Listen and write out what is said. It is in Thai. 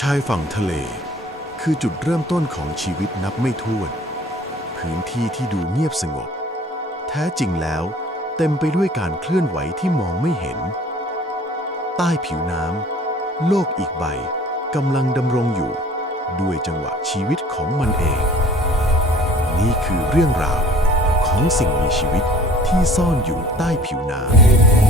ชายฝั่งทะเลคือจุดเริ่มต้นของชีวิตนับไม่ถ้วนพื้นที่ที่ดูเงียบสงบแท้จริงแล้วเต็มไปด้วยการเคลื่อนไหวที่มองไม่เห็นใต้ผิวน้ำโลกอีกใบกำลังดำรงอยู่ด้วยจังหวะชีวิตของมันเองนี่คือเรื่องราวของสิ่งมีชีวิตที่ซ่อนอยู่ใต้ผิวน้ำ